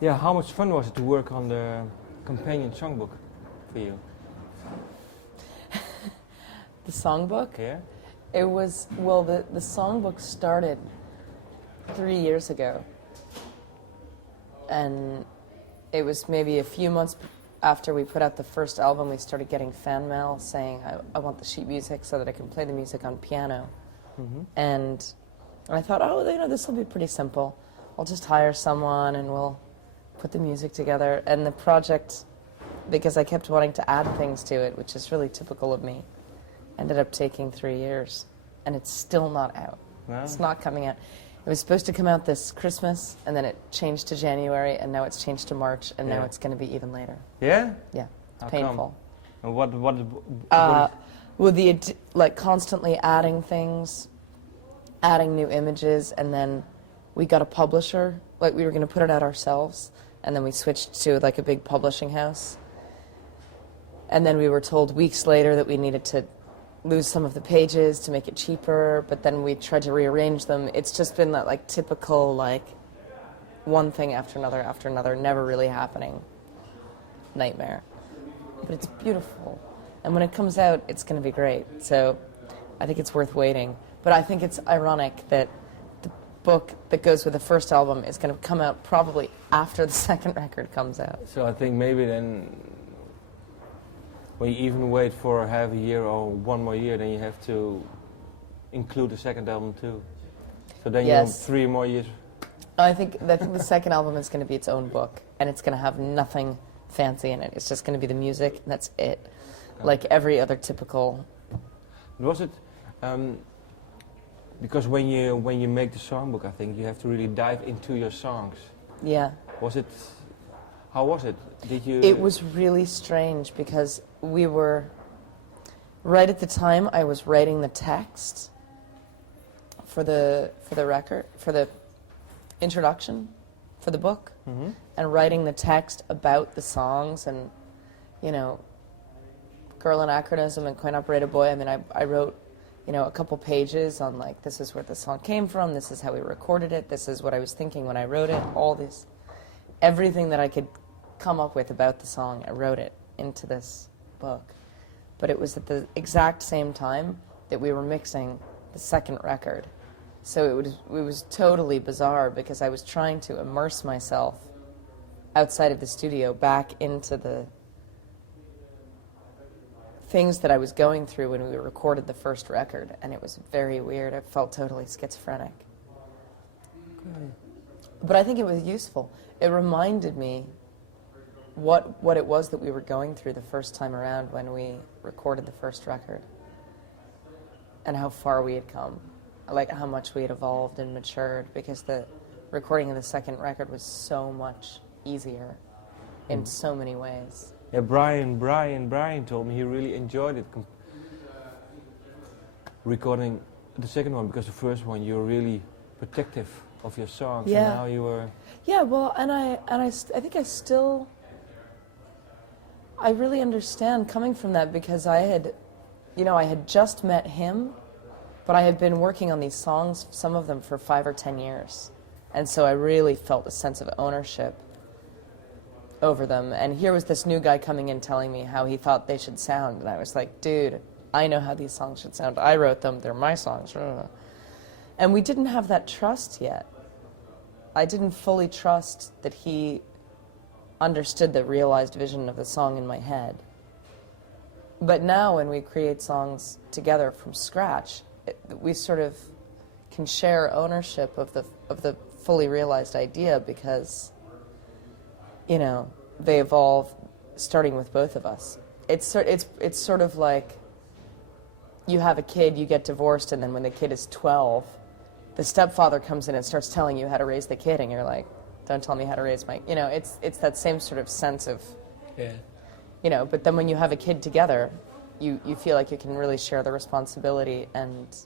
Yeah, how much fun was it to work on the companion songbook for you? The songbook? Yeah? It was, well, the songbook started 3 years ago. And it was maybe a few months after we put out the first album, we started getting fan mail saying, I want the sheet music so that I can play the music on piano. Mm-hmm. And I thought, oh, you know, this will be pretty simple. I'll just hire someone and we'll put the music together. And the project, because I kept wanting to add things to it, which is really typical of me, ended up taking 3 years. And it's still not out. Wow. It's not coming out. It was supposed to come out this Christmas, and then it changed to January, and now it's changed to March, and now it's going to be even later. Yeah? Yeah, it's How painful. Come? And what With like constantly adding things, adding new images, and then we got a publisher. Like we were going to put it out ourselves, and then we switched to like a big publishing house. And then we were told weeks later that we needed to lose some of the pages to make it cheaper, but then we tried to rearrange them. It's just been that like typical like one thing after another, never really happening nightmare. But it's beautiful. And when it comes out, it's going to be great. So I think it's worth waiting. But I think it's ironic that the book that goes with the first album is going to come out probably after the second record comes out. So I think maybe then when you even wait for half a year or 1 more year, then you have to include the second album too. So then you have 3 more years. I think the second album is going to be its own book, and it's going to have nothing fancy in it. It's just going to be the music, and that's it. Like every other typical. Was it because when you make the songbook, I think you have to really dive into your songs. Yeah. Was it? How was it? Did you? It was really strange because we were right at the time. I was writing the text for the record, for the introduction, for the book, and writing the text about the songs, and you know, Girl Anachronism and Coin Operated Boy. I mean, I wrote, you know, a couple pages on like, this is where the song came from, this is how we recorded it, this is what I was thinking when I wrote it, all this, everything that I could come up with about the song, I wrote it into this book. But it was at the exact same time that we were mixing the second record. So it was totally bizarre because I was trying to immerse myself outside of the studio back into the things that I was going through when we recorded the first record, and it was very weird. I felt totally schizophrenic. Okay. But I think it was useful. It reminded me what it was that we were going through the first time around when we recorded the first record, and how far we had come, like how much we had evolved and matured, because the recording of the second record was so much easier in so many ways. Yeah, Brian told me he really enjoyed it recording the second one, because the first one you were really protective of your songs, and now you were. Yeah, well, and I think I really understand coming from that, because I had just met him, but I had been working on these songs, some of them for 5 or 10 years, and so I really felt a sense of ownership over them. And here was this new guy coming in telling me how he thought they should sound, and I was like, dude, I know how these songs should sound. I wrote them, they're my songs. And we didn't have that trust yet. I didn't fully trust that he understood the realized vision of the song in my head. But now when we create songs together from scratch, we sort of can share ownership of the fully realized idea, because you know, they evolve starting with both of us. It's sort of like you have a kid, you get divorced, and then when the kid is 12, the stepfather comes in and starts telling you how to raise the kid, and you're like, don't tell me how to raise my, you know, it's that same sort of sense of, you know, but then when you have a kid together, you feel like you can really share the responsibility and